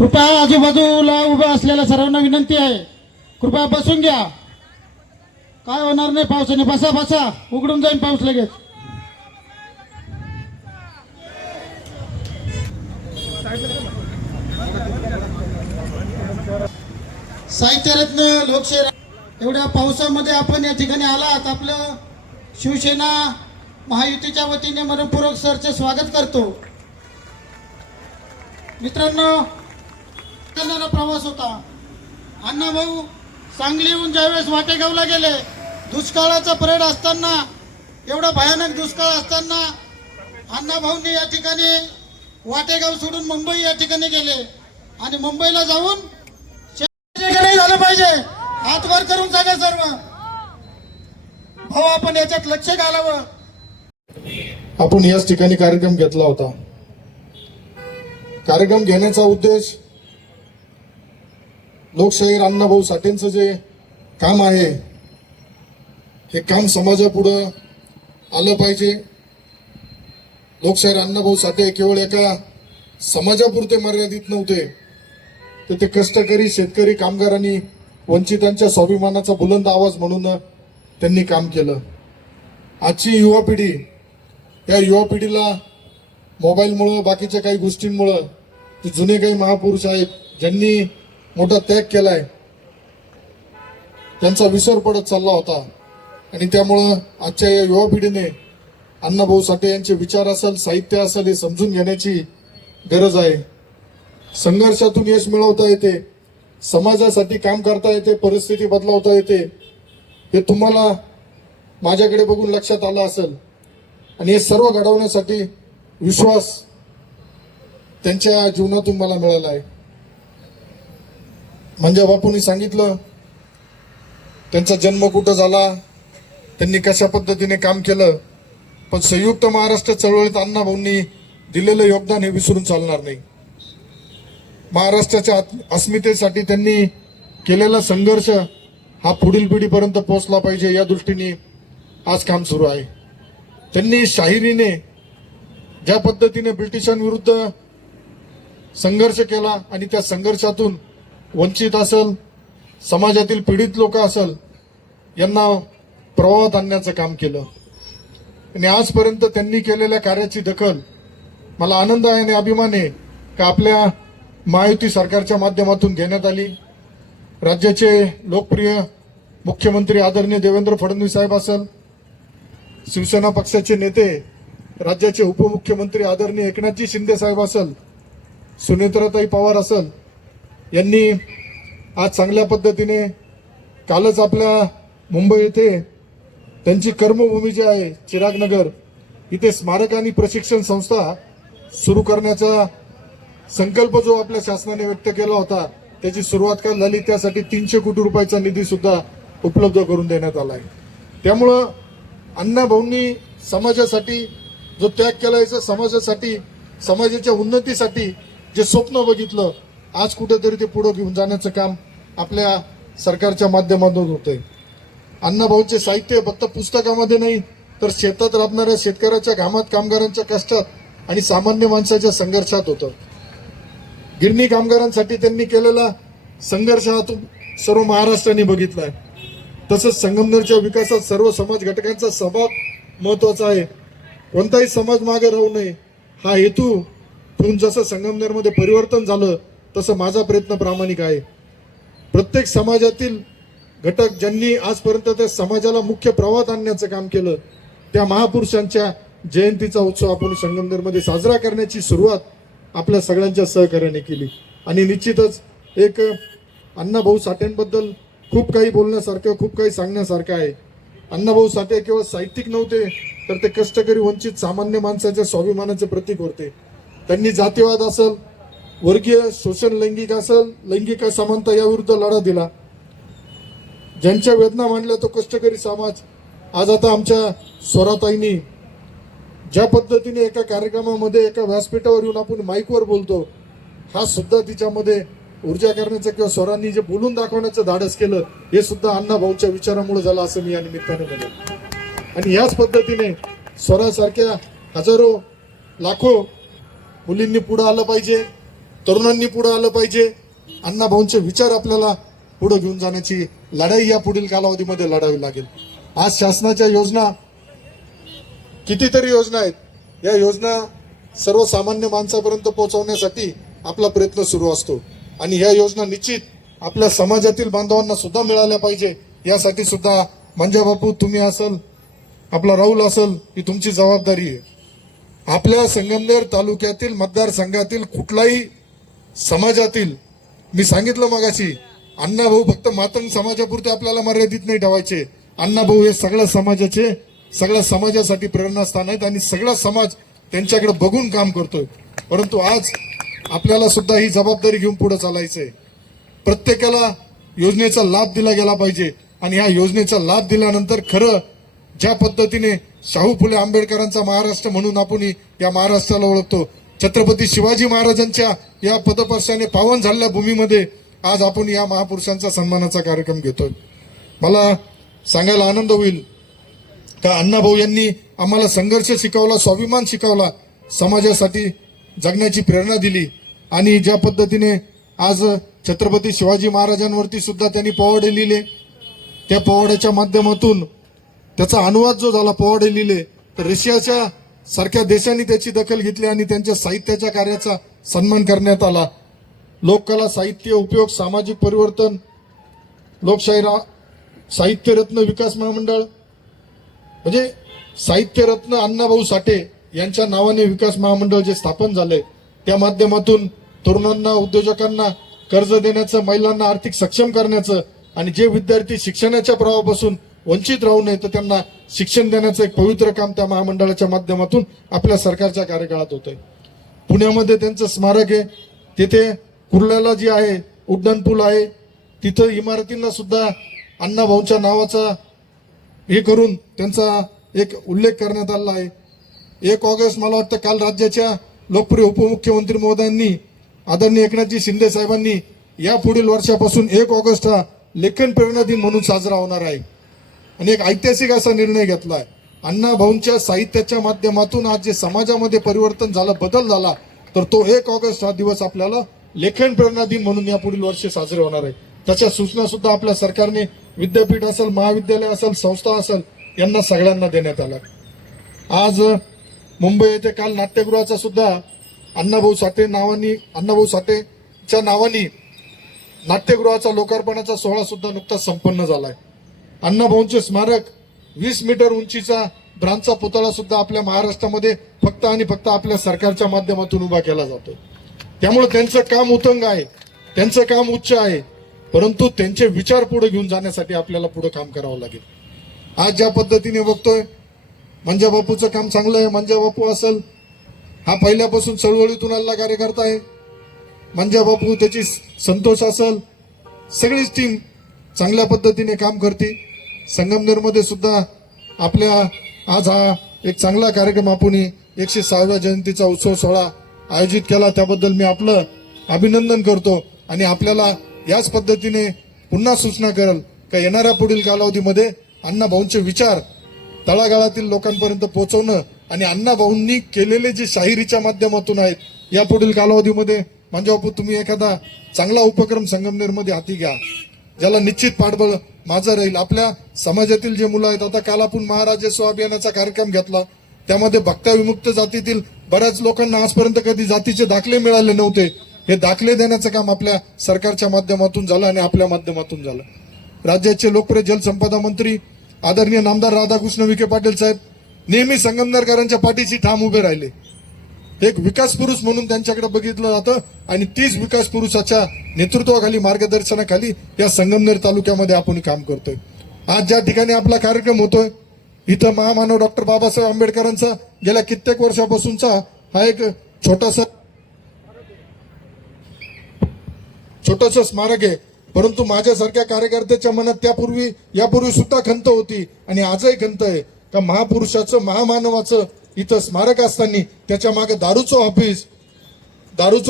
कृपया आजूबाजूला उभं असलेल्या सर्वांना विनंती आहे, कृपया बसून घ्या. काय होणार नाही पावसाने. बसा बसा, उघडून जाईल पाऊस लगेच. साहित्यरत्न लोकशाही एवढ्या पावसामध्ये आपण या ठिकाणी आलात. आपलं शिवसेना महायुतीच्या वतीने मनपूर्वक सरचे स्वागत करतो. मित्रांनो, प्रवास होता. अण्णाभाऊ सांगलीहून ज्यावेळेस वाटेगावला गेले, दुष्काळाचा परेड असताना, एवढा भयानक दुष्काळ असताना अण्णाभाऊंनी या ठिकाणी वाटेगाव सोडून मुंबई या ठिकाणी गेले आणि मुंबईला जाऊन नाही झालं पाहिजे. हात वर करून सांगा सर्व भाऊ, आपण याच्यात लक्ष घालावं. आपण याच ठिकाणी कार्यक्रम घेतला होता. कार्यक्रम घेण्याचा उद्देश लोकशाहीर अण्णाभाऊ साठेंचं जे काम आहे, हे काम समाजापुढे आलं पाहिजे. लोकशाहीर अण्णाभाऊ साठे केवळ एका समाजापुरते मर्यादित नव्हते, तर ते कष्टकरी शेतकरी कामगारांनी वंचितांच्या स्वाभिमानाचा बुलंद आवाज म्हणून त्यांनी काम केलं. आजची युवा पिढी, या युवा पिढीला मोबाईलमुळं बाकीच्या काही गोष्टींमुळं जे जुने काही महापुरुष आहेत ज्यांनी मोठा त्याग केलाय, त्यांचा विसर पडत चालला होता. आणि त्यामुळं आजच्या या युवा पिढीने अण्णाभाऊ साठे यांचे विचार असेल, साहित्य असेल, हे समजून घेण्याची गरज आहे. संघर्षातून यश मिळवता येते, समाजासाठी काम करता येते, परिस्थिती बदलवता येते, हे तुम्हाला माझ्याकडे बघून लक्षात आलं असेल. आणि हे सर्व घडवण्यासाठी विश्वास त्यांच्या जीवनातून मला मिळाला आहे. म्हणजे बापूंनी सांगितलं त्यांचा जन्म कुठं झाला, त्यांनी कशा पद्धतीने काम केलं, पण संयुक्त महाराष्ट्र चळवळीत अण्णाभाऊंनी दिलेलं योगदान हे विसरून चालणार नाही. महाराष्ट्राच्या अस्मितेसाठी त्यांनी केलेला संघर्ष हा पुढील पिढीपर्यंत पोहोचला पाहिजे, या दृष्टीने आज काम सुरू आहे. त्यांनी शाहिरीने ज्या पद्धतीने ब्रिटिशांविरुद्ध संघर्ष केला आणि त्या संघर्षातून वंचित असेल, समाजातील पीडित लोक असेल, यांना प्रवाहात आणण्याचं काम केलं. आणि आजपर्यंत त्यांनी केलेल्या कार्याची दखल मला आनंद आहे आणि अभिमान आहे का आपल्या महायुती सरकारच्या माध्यमातून घेण्यात आली. राज्याचे लोकप्रिय मुख्यमंत्री आदरणीय देवेंद्र फडणवीस साहेब असेल, शिवसेना पक्षाचे नेते राज्याचे उपमुख्यमंत्री आदरणीय एकनाथजी शिंदे साहेब असेल, सुनेत्राताई पवार असेल, यांनी आज चांगल्या पद्धतीने कालच आपल्या मुंबई येथे त्यांची कर्मभूमी जी आहे चिरागनगर, इथे स्मारक आणि प्रशिक्षण संस्था सुरू करण्याचा संकल्प जो आपल्या शासनाने व्यक्त केला होता, त्याची सुरुवात काल झाली. त्यासाठी 300 कोटी रुपयाचा निधी सुद्धा उपलब्ध करून देण्यात आला आहे. त्यामुळं अण्णाभाऊंनी समाजासाठी जो त्याग केला, समाजासाठी, समाजाच्या उन्नतीसाठी जे स्वप्न बघितलं, आज कुठेतरी ते पुढे घेऊन जाण्याचं काम आपल्या सरकारच्या माध्यमातून होतंय. अण्णाभाऊंचे साहित्य फक्त पुस्तकामध्ये नाही, तर शेतात राबणाऱ्या शेतकऱ्याच्या घामात, कामगारांच्या कष्टात आणि सामान्य माणसाच्या संघर्षात होतं. गिरणी कामगारांसाठी त्यांनी केलेला संघर्ष हा सर्व महाराष्ट्राने बघितलाय. तसंच संगमनेरच्या विकासात सर्व समाज घटकांचा सहभाग महत्वाचा आहे. कोणताही समाज मागे राहू नये हा हेतू ठेवून जसं संगमनेरमध्ये परिवर्तन झालं, तसं माझा प्रयत्न प्रामाणिक आहे. प्रत्येक समाजातील घटक ज्यांनी आजपर्यंत त्या समाजाला मुख्य प्रवाहात आणण्याचं काम केलं, त्या महापुरुषांच्या जयंतीचा उत्सव आपण संगमनेरमध्ये साजरा करण्याची सुरुवात आपल्या सगळ्यांच्या सहकार्याने केली. आणि निश्चितच एक अण्णाभाऊ साठेंबद्दल खूप काही बोलण्यासारखं, खूप काही सांगण्यासारखं आहे. अण्णाभाऊ साठे केवळ साहित्यिक नव्हते, तर ते कष्टकरी, वंचित, सामान्य माणसाच्या स्वाभिमानाचे प्रतीक होते. त्यांनी जातीवाद असेल, वर्गीय शोषण, लैंगिक असेल, लैंगिक असमानता याविरुद्ध लढा दिला. ज्यांच्या वेदना मांडल्या तो कष्टकरी समाज. आज आता आमच्या स्वराताईंनी ज्या पद्धतीने एका कार्यक्रमामध्ये एका व्यासपीठावर येऊन आपण माईकवर बोलतो, हा सुद्धा तिच्यामध्ये ऊर्जा करण्याचं किंवा स्वरांनी जे बोलून दाखवण्याचं धाडस केलं, हे सुद्धा अण्णाभाऊंच्या विचारामुळे झालं असं मी या निमित्ताने म्हणेन. आणि याच पद्धतीने स्वरासारख्या हजारो लाखो मुलींनी पुढे आलं पाहिजे. तरुणांनी पुढे आलं पाहिजे. अण्णाभाऊंचे विचार आपल्याला पुढे घेऊन जाण्याची लढाई या पुढील कालावधीमध्ये लढावी लागेल. आज शासनाच्या योजना, कितीतरी योजना आहेत, या योजना सर्वसामान्य माणसापर्यंत पोहोचवण्यासाठी आपला प्रयत्न सुरू असतो आणि ह्या योजना निश्चित आपल्या समाजातील बांधवांना सुद्धा मिळाल्या पाहिजे. यासाठी सुद्धा मंजा बापू, तुम्ही असल, आपला राहुल असल, ही तुमची जबाबदारी आहे. आपल्या संगमनेर तालुक्यातील मतदारसंघातील कुठलाही समाजातील, मी सांगितलं मगाशी, अण्णाभाऊ फक्त मातंग समाजापुरते आपल्याला मर्यादित नाही ठेवायचे. अण्णाभाऊ हे सगळ्या समाजासाठी प्रेरणास्थान आहेत आणि सगळा समाज त्यांच्याकडे बघून काम करतोय. परंतु आज आपल्याला सुद्धा ही जबाबदारी घेऊन पुढे चालायचंय. प्रत्येकाला योजनेचा लाभ दिला गेला पाहिजे आणि ह्या योजनेचा लाभ दिल्यानंतर खरं ज्या पद्धतीने शाहू फुले आंबेडकरांचा महाराष्ट्र म्हणून आपण या महाराष्ट्राला ओळखतो, छत्रपती शिवाजी महाराजांच्या या पदस्पर्शाने पावन झालेल्या भूमीमध्ये आज आपण या महापुरुषांचा सन्मानाचा कार्यक्रम घेतोय. मला सांगायला आनंद होईल का अण्णाभाऊ यांनी आम्हाला संघर्ष शिकवला, स्वाभिमान शिकवला, समाजासाठी जगण्याची प्रेरणा दिली आणि ज्या पद्धतीने आज छत्रपती शिवाजी महाराजांवरती सुद्धा त्यांनी पोवाडे लिहिले. त्या पोवाड्याच्या माध्यमातून त्याचा अनुवाद जो झाला, पोवाडे लिहिले, तर रशियाच्या सारख्या देशांनी त्याची दखल घेतली आणि त्यांच्या साहित्याच्या कार्याचा सन्मान करण्यात आला. लोककला, साहित्य उपयोग, सामाजिक परिवर्तन, लोकशाही साहित्य रत्न विकास महामंडळ, म्हणजे साहित्य रत्न अण्णाभाऊ साठे यांच्या नावाने विकास महामंडळ जे स्थापन झाले, त्या माध्यमातून तरुणांना, उद्योजकांना कर्ज देण्याचं, महिलांना आर्थिक सक्षम करण्याचं आणि जे विद्यार्थी शिक्षणाच्या प्रवाहापासून वंचित राहू नये तर त्यांना शिक्षण देण्याचं एक पवित्र काम त्या महामंडळाच्या माध्यमातून आपल्या सरकारच्या कार्यकाळात होतंय. पुण्यामध्ये त्यांचं स्मारक आहे, तिथे कुर्ल्याला जी आहे उड्डाण पूल आहे, तिथं इमारतींना सुद्धा अण्णाभाऊंच्या नावाचा हे करून त्यांचा एक उल्लेख करण्यात आला आहे. 1 ऑगस्ट मला वाटतं काल राज्याच्या लोकप्रिय उपमुख्यमंत्री महोदयांनी, आदरणीय एकनाथजी शिंदे साहेबांनी या पुढील वर्षापासून 1 ऑगस्ट हा लेखन प्रेरणा दिन म्हणून साजरा होणार आहे आणि एक ऐतिहासिक असा निर्णय घेतला आहे. अण्णाभाऊंच्या साहित्याच्या माध्यमातून आज जे समाजामध्ये परिवर्तन झालं, बदल झाला, तर तो 1 ऑगस्ट हा दिवस आपल्याला लेखन प्रेरणा दिन म्हणून या पुढील वर्षी साजरे होणार आहे. त्याच्या सूचना सुद्धा आपल्या सरकारने विद्यापीठ असेल, महाविद्यालय असेल, संस्था असेल, यांना सगळ्यांना देण्यात आला. आज मुंबई येथे काल नाट्यगृहाचा सुद्धा अण्णाभाऊ साठेच्या नावाने नाट्यगृहाचा लोकार्पणाचा सोहळा सुद्धा नुकताच संपन्न झालाय. अण्णाभाऊंचे स्मारक 20 मीटर उंचीचा ब्रांचा पुतळा सुद्धा आपल्या महाराष्ट्रामध्ये फक्त आणि फक्त आपल्या सरकारच्या माध्यमातून उभा केला जातो. त्यामुळे त्यांचं काम उत्तुंग आहे, त्यांचं काम उच्च आहे, परंतु त्यांचे विचार पुढे घेऊन जाण्यासाठी आपल्याला पुढे काम करावं लागेल. आज ज्या पद्धतीने बघतोय, मंजा बापूचं काम चांगलं आहे. मंजा बापू असेल, हा पहिल्यापासून चळवळीतून आलेला कार्यकर्ता आहे. मंजा बापू, त्याची संतोष असेल, सगळीच टीम चांगल्या पद्धतीने काम करते. संगमनेरमध्ये सुद्धा आपल्या आज हा एक चांगला कार्यक्रम आपण 106व्या जयंतीचा उत्सव सोहळा आयोजित केला, त्याबद्दल मी आपलं अभिनंदन करतो आणि आपल्याला याच पद्धतीने पुन्हा सूचना करेल का येणाऱ्या पुढील कालावधीमध्ये अण्णाभाऊंचे विचार तळागाळातील लोकांपर्यंत पोहोचवणं आणि अण्णाभाऊंनी केलेले जे शाहिरीच्या माध्यमातून आहेत, या पुढील कालावधीमध्ये मंजा बापू, तुम्ही एखादा चांगला उपक्रम संगमनेरमध्ये हाती घ्या, ज्याला निश्चित पाठबळ माझं राहील. आपल्या समाजातील जे मुलं आहेत, आता काल आपण महाराजस्व अभियानाचा कार्यक्रम घेतला, त्यामध्ये भक्ता विमुक्त जातीतील बऱ्याच लोकांना आजपर्यंत कधी जातीचे दाखले मिळाले नव्हते. हे दाखले देण्याचं काम आपल्या सरकारच्या माध्यमातून झालं आणि आपल्या माध्यमातून झालं. राज्याचे लोकप्रिय जलसंपदा मंत्री आदरणीय नामदार राधाकृष्ण विखे पाटील साहेब नेहमी संगमनेरकरांच्या पाठीशी ठाम उभे राहिले. एक विकास पुरुष म्हणून त्यांच्याकडे बघितलं जातं आणि तीच विकास पुरुषाच्या नेतृत्वाखाली, मार्गदर्शनाखाली या संगमनेर तालुक्यामध्ये आपण काम करतोय. आज ज्या ठिकाणी आपला कार्यक्रम होतोय, इथं महामानव डॉक्टर बाबासाहेब आंबेडकरांचा गेल्या कित्येक वर्षापासूनचा हा एक छोटासा स्मारक आहे. परंतु माझ्यासारख्या कार्यकर्त्याच्या मनात यापूर्वी सुद्धा खंत होती आणि आजही खंत आहे का महापुरुषाचं, महामानवाचं इथं स्मारक असताना त्याच्या मागे दारूचं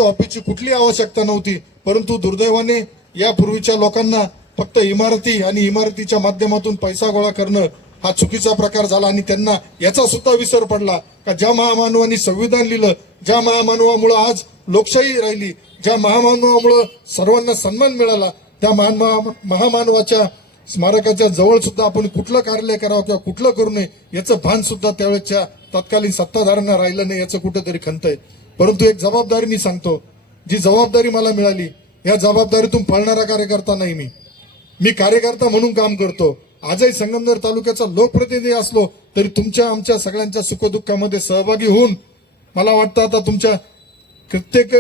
ऑफिसची कुठली आवश्यकता नव्हती. परंतु दुर्दैवाने यापूर्वीच्या लोकांना फक्त इमारती आणि इमारतीच्या माध्यमातून पैसा गोळा करणं हा चुकीचा प्रकार झाला आणि त्यांना याचा सुद्धा विसर पडला का ज्या महामानवांनी संविधान लिहिलं, ज्या महामानवामुळे आज लोकशाही राहिली, ज्या महामानवामुळे सर्वांना सन्मान मिळाला, त्या महामानवाच्या स्मारकाच्या जवळ सुद्धा आपण कुठलं कार्य करावं किंवा कुठलं करू नये याचं भान सुद्धा त्यावेळेच्या तत्कालीन सत्ताधाऱ्यांना राहिलं नाही, याचं कुठेतरी खंत आहे. परंतु एक जबाबदारी सांगतो, जी जबाबदारी मला मिळाली, या जबाबदारीतून पळणारा कार्यकर्ता नाही मी कार्यकर्ता म्हणून काम करतो. आजही संगमनेर तालुक्याचा लोकप्रतिनिधी असलो तरी तुमच्या आमच्या सगळ्यांच्या सुखदुःखामध्ये सहभागी होऊन मला वाटतं आता तुमच्या प्रत्येक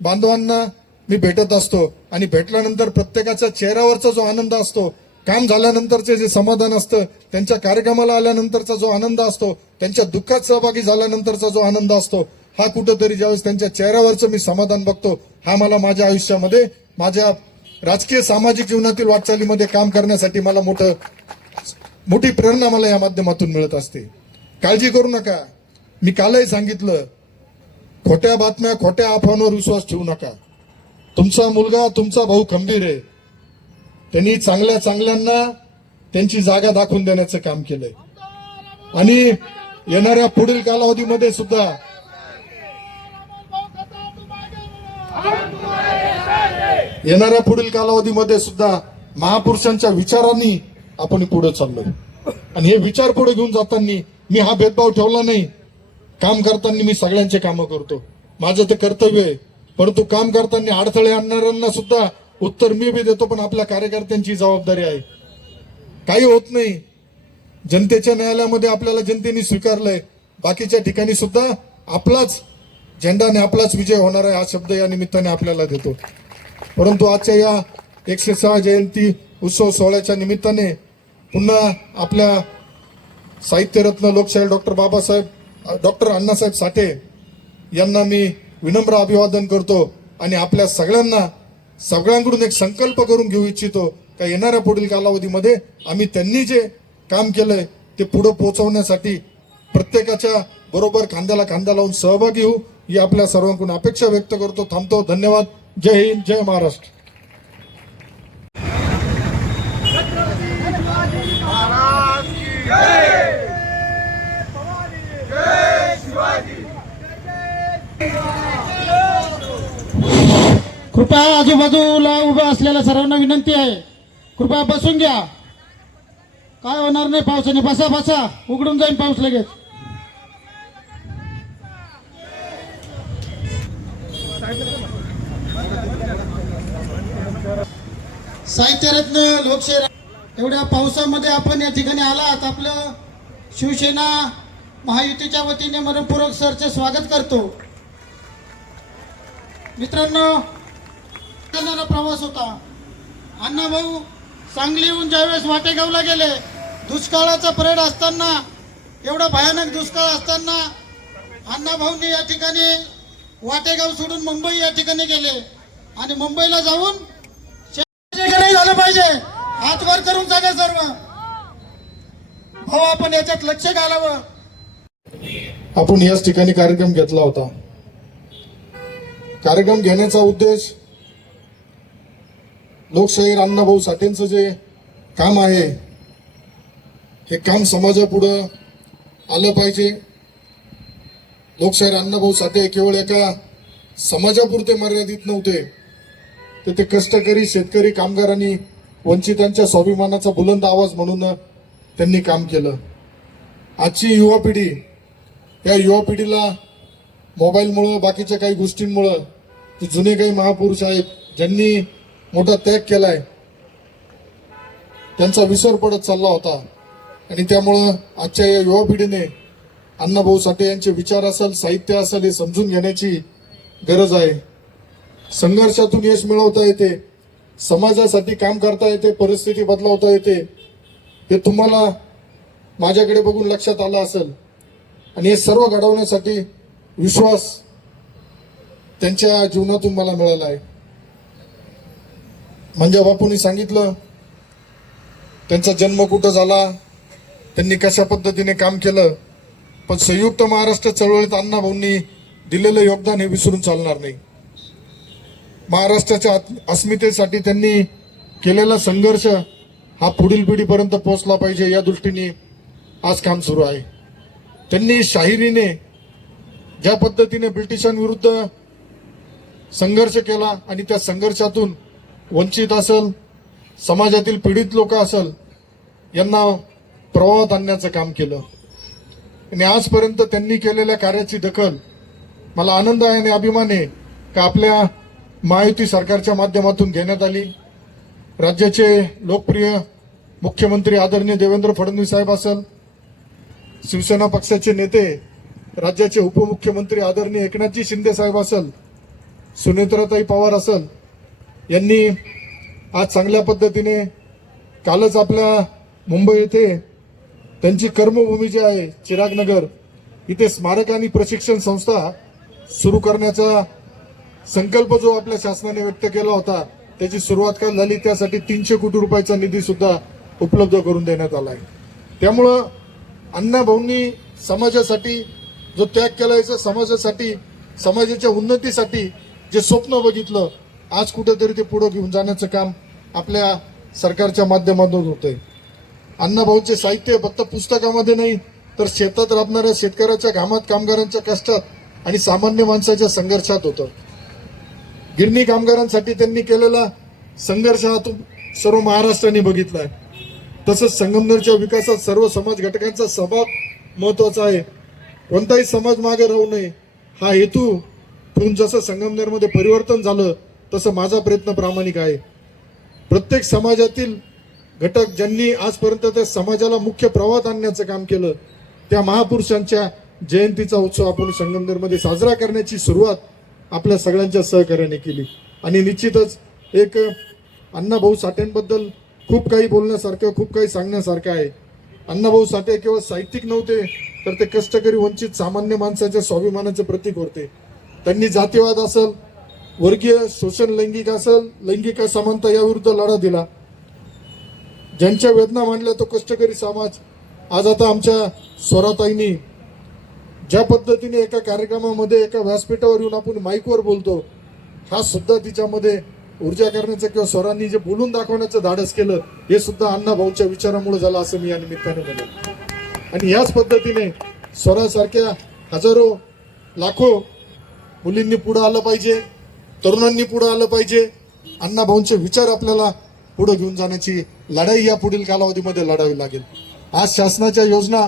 बांधवांना मी भेटत असतो आणि भेटल्यानंतर प्रत्येकाच्या चेहऱ्यावरचा जो आनंद असतो, काम झाल्यानंतरचे जे समाधान असतं, त्यांच्या कार्यक्रमाला आल्यानंतरचा जो आनंद असतो, त्यांच्या दुःखात सहभागी झाल्यानंतरचा जो आनंद असतो, हा कुठंतरी ज्यावेळेस त्यांच्या चेहऱ्यावरचं मी समाधान बघतो, हा मला माझ्या आयुष्यामध्ये माझ्या राजकीय सामाजिक जीवनातील वाटचालीमध्ये काम करण्यासाठी मला मोठी प्रेरणा मला या माध्यमातून मिळत असते. काळजी करू नका. मी कालही सांगितलं, खोट्या बातम्या खोट्या अफवांवर विश्वास ठेवू नका. तुमचा मुलगा तुमचा भाऊ खंबीर आहे. त्यांनी चांगल्यांना त्यांची जागा दाखवून देण्याचं काम केलंय आणि येणाऱ्या पुढील कालावधीमध्ये सुद्धा महापुरुषांच्या विचारांनी आपण पुढे चाललोय आणि हे विचार पुढे घेऊन जाताना मी हा भेदभाव ठेवला नाही. काम करताना मी सगळ्यांचे कामं करतो, माझं ते कर्तव्य आहे. परंतु काम करताना अडथळे आणणाऱ्यांना सुद्धा उत्तर मी बी देतो, पण आपल्या कार्यकर्त्यांची जबाबदारी आहे. काही होत नाही. जनतेच्या न्यायालयामध्ये आपल्याला जनतेने स्वीकारलंय, बाकीच्या ठिकाणी सुद्धा आपलाच झेंडा आणि आपलाच विजय होणार आहे, हा शब्द या निमित्ताने आपल्याला देतो. परंतु आजच्या या 106 जयंती उत्सव सोहळ्याच्या निमित्ताने पुन्हा आपल्या साहित्यरत्न लोकशाहीर डॉक्टर अण्णासाहेब साठे यांना मी विनम्र अभिवादन करतो आणि आपल्या सगळ्यांकडून एक संकल्प करून घेऊ इच्छितो का येणाऱ्या पुढील कालावधीमध्ये आम्ही त्यांनी जे काम केलंय ते पुढे पोहोचवण्यासाठी प्रत्येकाच्या बरोबर खांद्याला खांदा लावून सहभागी होऊ, ही आपल्या सर्वांकडून अपेक्षा व्यक्त करतो. थांबतो. धन्यवाद. जय हिंद, जय महाराष्ट्र. कृपया आजूबाजूला उभं असलेल्या सर्वांना विनंती आहे, कृपया बसून घ्या. काय होणार नाही पावसाने. बसा, उघडून जाईल पाऊस लगेच. साहित्यरत्न लोकशाहीर एवढ्या पावसामध्ये आपण या ठिकाणी आलात. आपलं शिवसेना महायुतीच्या वतीने मनपूर्वक सरचे स्वागत करतो. मित्रांनो, प्रवास होता. अण्णाभाऊ सांगलीहून ज्यावेळेस वाटेगावला गेले, दुष्काळाचा परेड असताना, एवढा भयानक दुष्काळ असताना अण्णाभाऊंनी या ठिकाणी वाटेगाव सोडून मुंबई या ठिकाणी गेले आणि मुंबईला जाऊन नाही झालं पाहिजे. हात वर करून सांगा सर्व भाऊ, आपण याच्यात लक्ष घालावं. आपण याच ठिकाणी कार्यक्रम घेतला होता. कार्यक्रम घेण्याचा उद्देश लोकशाहीर अण्णाभाऊ साठेंचं जे काम आहे, हे काम समाजापुढे आलं पाहिजे. लोकशाहीर अण्णाभाऊ साठे केवळ एका समाजापुरते मर्यादित नव्हते, तर ते कष्टकरी शेतकरी कामगारांनी वंचितांच्या स्वाभिमानाचा बुलंद आवाज म्हणून त्यांनी काम केलं. आजची युवा पिढी, या युवा पिढीला मोबाईलमुळं बाकीच्या काही गोष्टींमुळं जे जुने काही महापुरुष आहेत ज्यांनी मोठा त्याग केलाय, त्यांचा विसर पडत चालला होता आणि त्यामुळं आजच्या या युवा पिढीने अण्णाभाऊ साठे यांचे विचार असेल, साहित्य असेल, हे समजून घेण्याची गरज आहे. संघर्षातून यश मिळवता येते, समाजासाठी काम करता येते, परिस्थिती बदलवता येते, हे तुम्हाला माझ्याकडे बघून लक्षात आलं असेल. आणि हे सर्व घडवण्यासाठी विश्वास त्यांच्या जीवनातून मला मिळाला आहे. म्हणजे बापूंनी सांगितलं त्यांचा जन्म कुठं झाला, त्यांनी कशा पद्धतीने काम केलं, पण संयुक्त महाराष्ट्र चळवळीत अण्णाभाऊंनी दिलेलं योगदान हे विसरून चालणार नाही. महाराष्ट्राच्या अस्मितेसाठी त्यांनी केलेला संघर्ष हा पुढील पिढीपर्यंत पोहोचला पाहिजे, या दृष्टीने आज काम सुरू आहे. त्यांनी शाहिरीने ज्या पद्धतीने ब्रिटिशांविरुद्ध संघर्ष केला आणि त्या संघर्षातून वंचित असेल, समाजातील पीडित लोक असेल, यांना प्रवाहात आणण्याचं काम केलं. आणि आजपर्यंत त्यांनी केलेल्या कार्याची दखल मला आनंद आहे आणि अभिमान आहे का आपल्या महायुती सरकारच्या माध्यमातून घेण्यात आली. राज्याचे लोकप्रिय मुख्यमंत्री आदरणीय देवेंद्र फडणवीस साहेब असेल, शिवसेना पक्षाचे नेते राज्याचे उपमुख्यमंत्री आदरणीय एकनाथजी शिंदे साहेब असेल, सुनेत्राताई पवार असेल, यांनी आज चांगल्या पद्धतीने कालच आपल्या मुंबई येथे त्यांची कर्मभूमी जी आहे चिरागनगर इथे स्मारक आणि प्रशिक्षण संस्था सुरू करण्याचा संकल्प जो आपल्या शासनाने व्यक्त केला होता त्याची सुरुवात काल झाली. त्यासाठी 300 कोटी रुपयाचा निधी सुद्धा उपलब्ध करून देण्यात आला आहे. त्यामुळं अण्णाभाऊंनी समाजासाठी जो त्याग केला समाजासाठी, समाजाच्या उन्नतीसाठी जे स्वप्न बघितलं, आज कुठेतरी ते पुढे घेऊन जाण्याचं काम आपल्या सरकारच्या माध्यमातून होतंय. अण्णाभाऊंचे साहित्य फक्त पुस्तकामध्ये नाही तर शेतात राबणाऱ्या शेतकऱ्याच्या घामात, कामगारांच्या कष्टात आणि सामान्य माणसाच्या संघर्षात होतं. गिरणी कामगारांसाठी त्यांनी केलेला संघर्ष हा सर्व महाराष्ट्राने बघितलाय. तसंच संगमनेरच्या विकासात सर्व समाज घटकांचा सहभाग महत्वाचा आहे. कोणताही समाज मागे राहू नये हा हेतू ठेवून जसं संगमनेरमध्ये परिवर्तन झालं तसं माझा प्रयत्न प्रामाणिक आहे. प्रत्येक समाजातील घटक ज्यांनी आजपर्यंत त्या समाजाला मुख्य प्रवाहात आणण्याचं काम केलं, त्या महापुरुषांच्या जयंतीचा उत्सव आपण संगमनेरमध्ये साजरा करण्याची सुरुवात आपल्या सगळ्यांच्या सहकार्याने केली. आणि निश्चितच एक अण्णाभाऊ साठेंबद्दल खूप काही बोलण्यासारखं, खूप काही सांगण्यासारखं आहे. अण्णाभाऊ साठे केवळ साहित्यिक नव्हते तर ते कष्टकरी, वंचित, सामान्य माणसाच्या स्वाभिमानाचे प्रतीक होते. त्यांनी जातीवाद असेल, वर्गीय शोषण, लैंगिक असेल, लैंगिक असमानता याविरुद्ध लढा दिला. ज्यांच्या वेदना मांडल्या तो कष्टकरी समाज. आज आता आमच्या स्वराताईंनी ज्या पद्धतीने एका कार्यक्रमामध्ये एका व्यासपीठावर येऊन आपण माईकवर बोलतो, हा सुद्धा तिच्यामध्ये ऊर्जा करण्याचं किंवा स्वरांनी जे बोलून दाखवण्याचं धाडस केलं हे सुद्धा अण्णाभाऊंच्या विचारामुळे झालं असं मी या निमित्ताने म्हणेन. आणि याच पद्धतीने स्वरासारख्या हजारो लाखो मुलींनी पुढे आलं पाहिजे, तरुणांनी पुढे आलं पाहिजे. अण्णाभाऊंचे विचार आपल्याला पुढे घेऊन जाण्याची लढाई या पुढील कालावधीमध्ये लढावी लागेल. आज शासनाच्या योजना,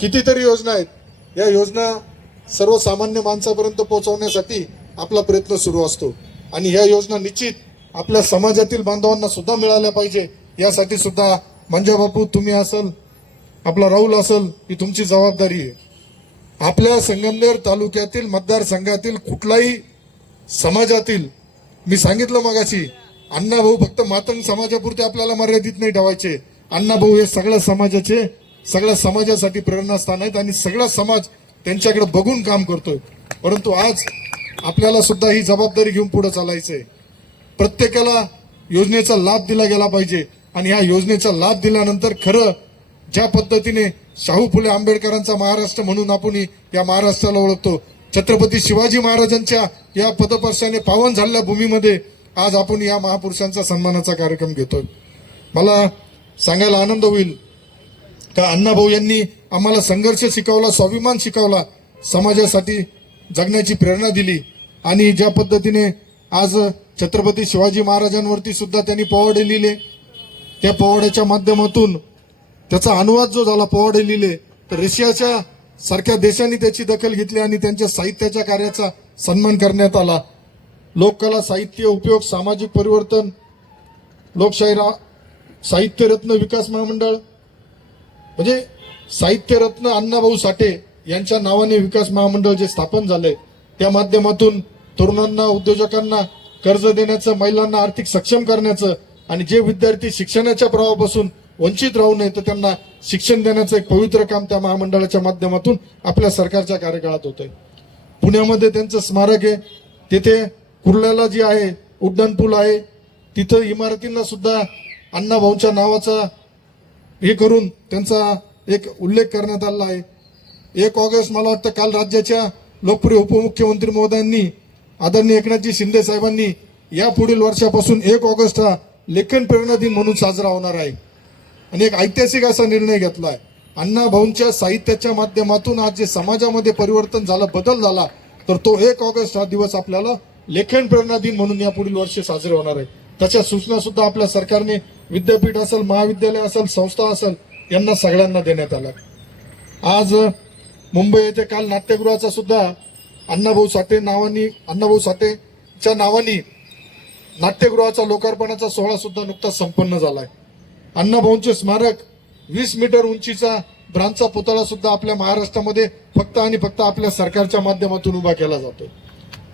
कितीतरी योजना आहेत, या योजना सर्वसामान्य माणसापर्यंत पोहोचवण्यासाठी आपला प्रयत्न सुरू असतो. आणि ह्या योजना निश्चित आपल्या समाजातील बांधवांना सुद्धा मिळाल्या पाहिजे. यासाठी सुद्धा मंजाबापू, तुम्ही असेल, आपला राहुल असेल, ही तुमची जबाबदारी आहे. आपल्या संगमनेर तालुक्यातील मतदारसंघातील कुठलाही समाजातील, मी सांगितलं मगाशी, अण्णाभाऊ फक्त मातंग समाजापुरते आपल्याला मर्यादित नाही ठेवायचे. अण्णाभाऊ हे सगळ्या समाजाचे, सगळ्या समाजासाठी प्रेरणास्थान आहेत आणि सगळा समाज त्यांच्याकडे बघून काम करतोय. परंतु आज आपल्याला सुद्धा ही जबाबदारी घेऊन पुढे चालायचंय. प्रत्येकाला योजनेचा लाभ दिला गेला पाहिजे. आणि ह्या योजनेचा लाभ दिल्यानंतर खरं ज्या पद्धतीने शाहू फुले आंबेडकरांचा महाराष्ट्र म्हणून आपण या महाराष्ट्राला ओळखतो, छत्रपती शिवाजी महाराजांच्या या पदस्पर्शाने पावन झालेल्या भूमीमध्ये आज आपण या महापुरुषांचा सन्मानाचा कार्यक्रम घेतोय. मला सांगायला आनंद होईल का अण्णाभाऊ यांनी आम्हाला संघर्ष शिकवला, स्वाभिमान शिकवला, समाजासाठी जगण्याची प्रेरणा दिली. आणि ज्या पद्धतीने आज छत्रपती शिवाजी महाराजांवरती सुद्धा त्यांनी पोवाडे लिहिले, त्या पोवाड्याच्या माध्यमातून त्याचा अनुवाद जो झाला, पोवाडे लिहिले, तर रशियाच्या सारख्या देशांनी त्याची दखल घेतली आणि त्यांच्या साहित्याच्या कार्याचा सन्मान करण्यात आला. लोककला, साहित्य, उपयोग, सामाजिक परिवर्तन, लोकशाही साहित्य रत्न विकास महामंडळ, म्हणजे साहित्य रत्न अण्णाभाऊ साठे यांच्या नावाने विकास महामंडळ जे स्थापन झालंय, त्या माध्यमातून तरुणांना, उद्योजकांना कर्ज देण्याचं, महिलांना आर्थिक सक्षम करण्याचं आणि जे विद्यार्थी शिक्षणाच्या प्रवाहापासून वंचित राहू नये तर त्यांना शिक्षण देण्याचं एक पवित्र काम त्या महामंडळाच्या माध्यमातून आपल्या सरकारच्या कार्यकाळात होतंय. पुण्यामध्ये त्यांचं स्मारक आहे, तिथे कुर्ल्याला जी आहे उड्डाण पूल आहे, तिथं इमारतींना सुद्धा अण्णाभाऊंच्या नावाचा हे करून त्यांचा एक उल्लेख करण्यात आला आहे. 1 ऑगस्ट मला वाटतं काल राज्याच्या लोकप्रिय उपमुख्यमंत्री महोदयांनी आदरणीय एकनाथजी शिंदे साहेबांनी या पुढील वर्षापासून 1 ऑगस्ट हा लेखन प्रेरणा दिन म्हणून साजरा होणार आहे आणि एक ऐतिहासिक असा निर्णय घेतलाय. अण्णाभाऊंच्या साहित्याच्या माध्यमातून आज जे समाजामध्ये परिवर्तन झालं, बदल झाला, तर तो 1 ऑगस्ट हा दिवस आपल्याला लेखन प्रेरणा दिन म्हणून या पुढील वर्षी साजरे होणार आहे. त्याच्या सूचना सुद्धा आपल्या सरकारने विद्यापीठ असेल, महाविद्यालय असेल, संस्था असेल, यांना सगळ्यांना देण्यात आला. आज मुंबई येथे काल नाट्यगृहाचा सुद्धा अण्णाभाऊ साठेच्या नावानी नाट्यगृहाचा लोकार्पणाचा सोहळा सुद्धा नुकताच संपन्न झालाय. अण्णाभाऊंचे स्मारक 20 मीटर उंचीचा ब्रांचा पुतळा सुद्धा आपल्या महाराष्ट्रामध्ये फक्त आणि फक्त आपल्या सरकारच्या माध्यमातून उभा केला जातो.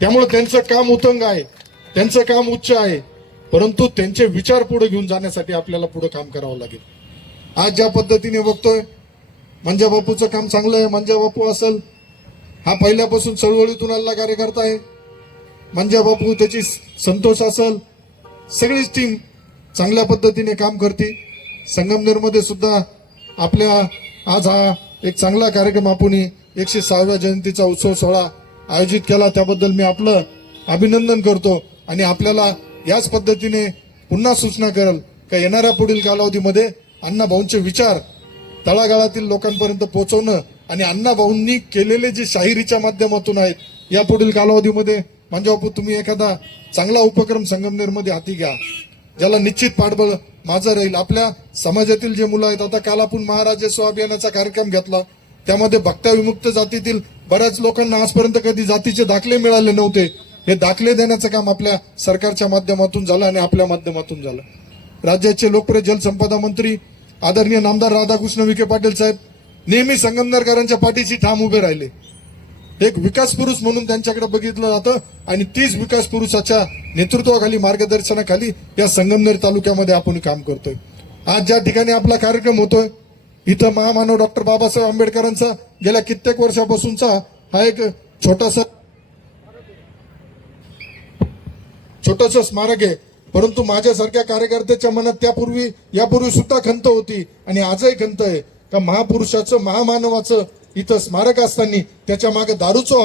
त्यामुळे त्यांचं काम उत्तुंग आहे, त्यांचं काम उच्च आहे, परंतु त्यांचे विचार पुढे घेऊन जाण्यासाठी आपल्याला पुढे काम करावं लागेल. आज ज्या पद्धतीने बघतोय मंजा बापूचं काम चांगलं आहे. मंजा बापू असेल, हा पहिल्यापासून चळवळीतून आलेला कार्यकर्ता आहे. मंजा बापू, त्याची संतोष असेल, सगळीच टीम चांगल्या पद्धतीने काम करते. संगमनेरमध्ये सुद्धा आपल्या आज हा एक चांगला कार्यक्रम आपण 106व्या जयंतीचा उत्सव सोहळा आयोजित केला, त्याबद्दल मी आपलं अभिनंदन करतो. आणि आपल्याला याच पद्धतीने पुन्हा सूचना करेल का येणाऱ्या पुढील कालावधीमध्ये अण्णाभाऊंचे विचार तळागाळातील लोकांपर्यंत पोहोचवणं आणि अण्णाभाऊंनी केलेले जे शाहिरीच्या माध्यमातून आहेत, या पुढील कालावधीमध्ये म्हणजे बापू तुम्ही एखादा चांगला उपक्रम संगमनेरमध्ये हाती घ्या, ज्याला निश्चित पाठबळ माझं राहील. आपल्या समाजातील जे मुलं आहेत, आता काल आपण महाराजस्व अभियानाचा कार्यक्रम घेतला, त्यामध्ये भक्ता विमुक्त जातीतील बऱ्याच लोकांना आजपर्यंत कधी जातीचे दाखले मिळाले नव्हते. हे दाखले देण्याचं काम आपल्या सरकारच्या माध्यमातून झालं आणि आपल्या माध्यमातून झालं. राज्याचे लोकप्रिय जलसंपदा मंत्री आदरणीय नामदार राधाकृष्ण विखे पाटील साहेब नेहमी संगमनेरकरांच्या पाठीशी ठाम उभे राहिले. एक विकास पुरुष म्हणून त्यांच्याकडे बघितलं जातं आणि तीच विकास पुरुषाच्या नेतृत्वाखाली, मार्गदर्शनाखाली या संगमनेर तालुक्यामध्ये आपण काम करतोय. आज ज्या ठिकाणी आपला कार्यक्रम होतोय, इथं महामानव डॉक्टर बाबासाहेब आंबेडकरांचा गेल्या कित्येक वर्षापासूनचा हा एक छोटासा स्मारक आहे. परंतु माझ्यासारख्या कार्यकर्त्याच्या मनात यापूर्वी सुद्धा खंत होती आणि आजही खंत आहे का महापुरुषाचं, महामानवाचं इथं स्मारक असताना त्याच्या मागे दारूच्या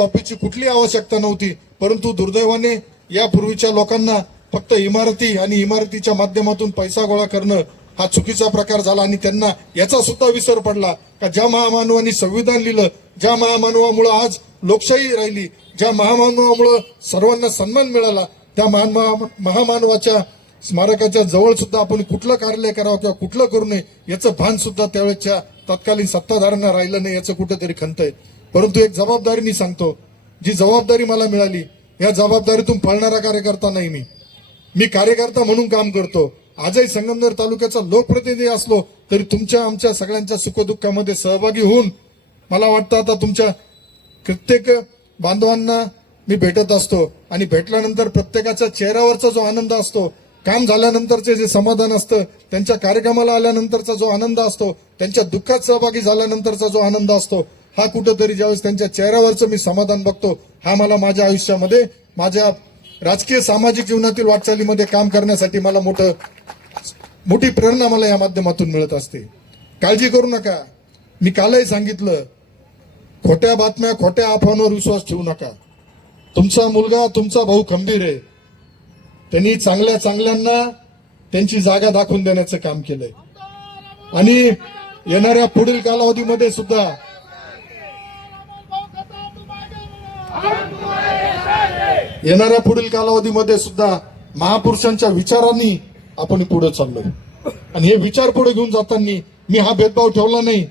ऑफिसची कुठली आवश्यकता नव्हती. परंतु दुर्दैवाने यापूर्वीच्या लोकांना फक्त इमारती आणि इमारतीच्या माध्यमातून पैसा गोळा करणं हा चुकीचा प्रकार झाला आणि त्यांना याचा सुद्धा विसर पडला का ज्या महामानवांनी संविधान लिहिलं, ज्या महामानवामुळे आज लोकशाही राहिली, ज्या महामानवामुळे सर्वांना सन्मान मिळाला, त्या महामानवाच्या स्मारकाच्या जवळ सुद्धा आपण कुठलं कार्यालय करावं किंवा कुठलं करू नये याचं भान सुद्धा त्यावेळेच्या तत्कालीन सत्ताधाऱ्यांना राहिलं नाही, याचं कुठेतरी खंत आहे. परंतु एक जबाबदारी मी सांगतो, जी जबाबदारी मला मिळाली, या जबाबदारीतून पळणारा कार्यकर्ता नाही. मी कार्यकर्ता म्हणून काम करतो. आजही संगमनेर तालुक्याचा लोकप्रतिनिधी असलो तरी तुमच्या आमच्या सगळ्यांच्या सुखदुःखामध्ये सहभागी होऊन मला वाटतं आता तुमच्या प्रत्येक बांधवांना मी भेटत असतो आणि भेटल्यानंतर प्रत्येकाच्या चेहऱ्यावरचा जो आनंद असतो, काम झाल्यानंतरचे जे समाधान असतं, त्यांच्या कार्यक्रमाला आल्यानंतरचा जो आनंद असतो, त्यांच्या दुःखात सहभागी झाल्यानंतरचा जो आनंद असतो, हा कुठंतरी ज्यावेळेस त्यांच्या चेहऱ्यावरचं मी समाधान बघतो, हा मला माझ्या आयुष्यामध्ये, माझ्या राजकीय सामाजिक जीवनातील वाटचालीमध्ये काम करण्यासाठी मला मोठी प्रेरणा मला या माध्यमातून मिळत असते. काळजी करू नका. मी कालही सांगितलं, खोट्या बातम्या, खोट्या अफवांवर विश्वास ठेवू नका. तुमचा मुलगा, तुमचा भाऊ खंबीर आहे. त्यांनी चांगल्यांना त्यांची जागा दाखवून देण्याचं काम केलंय आणि येणाऱ्या पुढील कालावधीमध्ये सुद्धा महापुरुषांच्या विचारांनी आपण पुढे चाललोय आणि हे विचार पुढे घेऊन जाताना मी हा भेदभाव ठेवला नाही.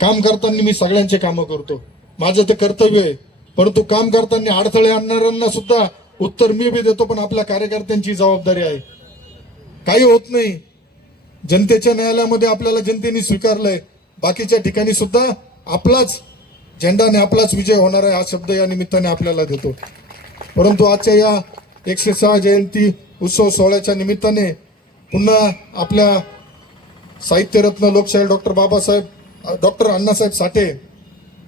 काम करताना मी सगळ्यांचे कामं करतो, माझं ते कर्तव्य आहे. परंतु काम करताना अडथळे आणणाऱ्यांना सुद्धा उत्तर मी बी देतो, पण आपल्या कार्यकर्त्यांची जबाबदारी आहे. काही होत नाही. जनतेच्या न्यायालयामध्ये आपल्याला जनतेने स्वीकारलंय, बाकीच्या ठिकाणी सुद्धा आपलाच झेंडा आणि आपलाच विजय होणार आहे, हा शब्द या निमित्ताने आपल्याला देतो. परंतु आजच्या या 106 जयंती उत्सव सोहळ्याच्या निमित्ताने पुन्हा आपल्या साहित्यरत्न लोकशाहीर डॉक्टर अण्णासाहेब साठे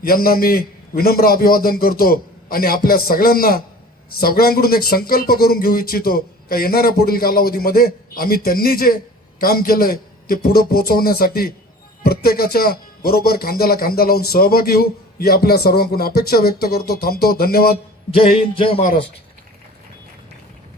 यांना मी विनम्र अभिवादन करतो आणि आपल्या सगळ्यांकडून एक संकल्प करून घेऊ इच्छितो का येणाऱ्या पुढील कालावधीमध्ये आम्ही त्यांनी जे काम केलंय ते पुढे पोहोचवण्यासाठी प्रत्येकाच्या बरोबर खांद्याला खांदा लावून सहभागी होऊ ही आपल्या सर्वांकडून अपेक्षा व्यक्त करतो. थांबतो. धन्यवाद. जय हिंद, जय महाराष्ट्र.